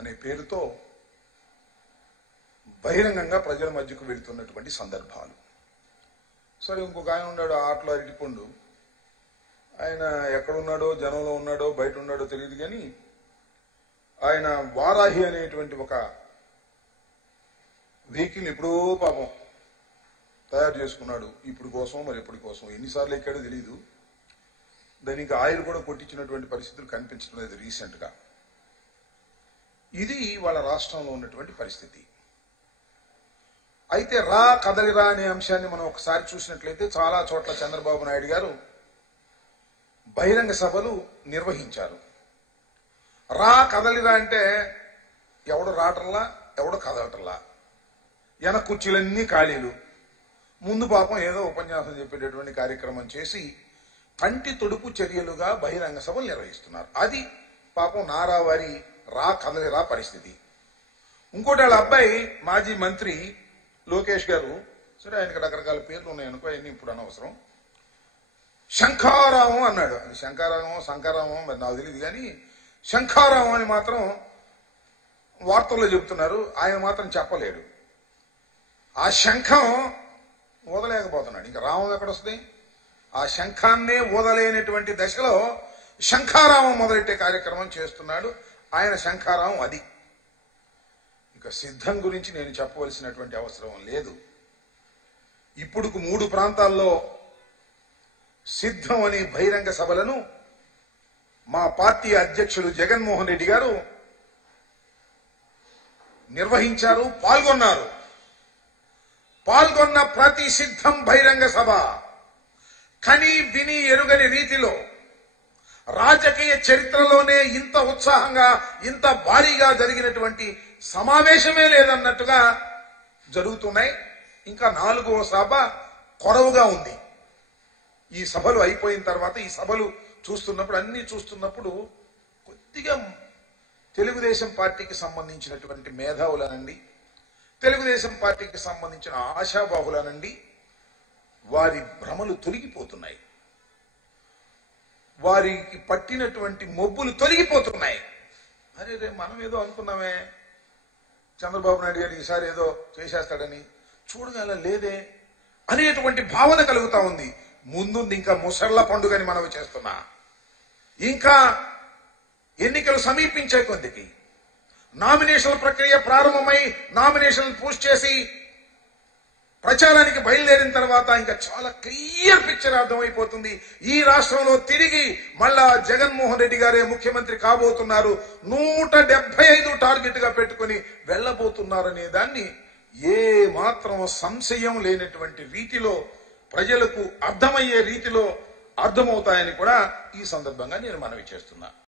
అనే పేరుతో బహిరంగంగా ప్రజల మధ్యకు వెళుతున్నటువంటి సందర్భాలు. సరే, ఇంకొక ఆయన ఉన్నాడు ఆటలో అరటిపండు. ఆయన ఎక్కడున్నాడో, జనంలో ఉన్నాడో బయట ఉన్నాడో తెలియదు, కానీ ఆయన వారాహి అనేటువంటి ఒక వెహికల్ ఎప్పుడో పాపం తయారు చేసుకున్నాడు. ఇప్పుడు కోసం మరి ఎప్పటి కోసం ఎన్నిసార్లు ఎక్కాడో తెలియదు. దానికి ఆయిల్ కూడా కొట్టించినటువంటి పరిస్థితులు కనిపించడం లేదు రీసెంట్గా. ఇది వాళ్ళ రాష్ట్రంలో ఉన్నటువంటి పరిస్థితి. అయితే రా కదలిరా అనే అంశాన్ని మనం ఒకసారి చూసినట్లయితే చాలా చోట్ల చంద్రబాబు నాయుడు గారు బహిరంగ సభలు నిర్వహించారు. రా కదలిరా అంటే ఎవడు రావటంలా, ఎవడు కదలటంలా, వెనక కుర్చీలన్నీ ఖాళీలు. ముందు పాపం ఏదో ఉపన్యాసం చెప్పేటటువంటి కార్యక్రమం చేసి కంటి తొడుపు చర్యలుగా బహిరంగ సభలు నిర్వహిస్తున్నారు. అది పాపం నారావారి రా కదలిరా పరిస్థితి. ఇంకోటి వాళ్ళ అబ్బాయి మాజీ మంత్రి లోకేష్ గారు, సరే ఆయనకి రకరకాల పేర్లు ఉన్నాయనుకో, అవన్నీ ఇప్పుడు అనవసరం, శంఖారావం అన్నాడు. అది శంఖారావం మరి నాకు తెలియదు, కానీ శంఖారావం అని మాత్రం వార్తల్లో చెబుతున్నారు. ఆయన మాత్రం చెప్పలేడు. ఆ శంఖం ఊదలేకపోతున్నాడు. ఇంకా రామం ఎక్కడొస్తుంది? ఆ శంఖాన్నే ఊదలేనటువంటి దశలో శంఖారావం మొదలెట్టే కార్యక్రమం చేస్తున్నాడు ఆయన. శంఖారావం అది. ఇక సిద్ధం గురించి నేను చెప్పవలసినటువంటి అవసరం లేదు. ఇప్పుడు 3 ప్రాంతాల్లో సిద్ధం అనే బహిరంగ సభలను మా పార్టీ అధ్యక్షులు జగన్మోహన్ రెడ్డి గారు నిర్వహించారు, పాల్గొన్నారు. పాల్గొన్న ప్రతి సిద్ధం బహిరంగ సభ కని విని ఎరుగని రీతిలో రాజకీయ చరిత్రలోనే ఇంత ఉత్సాహంగా, ఇంత భారీగా జరిగినటువంటి సమావేశమే లేదన్నట్టుగా జరుగుతున్నాయి. ఇంకా 4వ సభ కొరవుగా ఉంది. ఈ సభలు అయిపోయిన తర్వాత, ఈ సభలు చూస్తున్నప్పుడు, అన్ని చూస్తున్నప్పుడు కొద్దిగా తెలుగుదేశం పార్టీకి సంబంధించినటువంటి మేధావులనండి, తెలుగుదేశం పార్టీకి సంబంధించిన ఆశాబాహులనండి, వారి భ్రమలు తొలగిపోతున్నాయి. వారికి పట్టినటువంటి మొబ్బులు తొలగిపోతున్నాయి. అరే రే, మనం ఏదో అనుకున్నామే చంద్రబాబు నాయుడు గారు ఈసారి ఏదో చేసేస్తాడని, చూడగల లేదే అనేటువంటి భావన కలుగుతా ఉంది. ముందుంది ఇంకా ముసళ్ల పండుగని మనవి చేస్తున్నా. ఇంకా ఎన్నికలు సమీపించే కొద్దికి నామినేషన్ ప్రక్రియ ప్రారంభమై నామినేషన్ పూర్తి చేసి ప్రచారానికి బయలుదేరిన తర్వాత ఇంకా చాలా క్లియర్ పిక్చర్ అర్థమైపోతుంది. ఈ రాష్ట్రంలో తిరిగి మళ్ళా జగన్మోహన్ రెడ్డి గారే ముఖ్యమంత్రి కాబోతున్నారు, 175 టార్గెట్ గా పెట్టుకుని వెళ్లబోతున్నారనే దాన్ని ఏ మాత్రం సంశయం లేనటువంటి రీతిలో, ప్రజలకు అర్థమయ్యే రీతిలో అర్థమవుతాయని కూడా ఈ సందర్భంగా నేను మనవి చేస్తున్నా.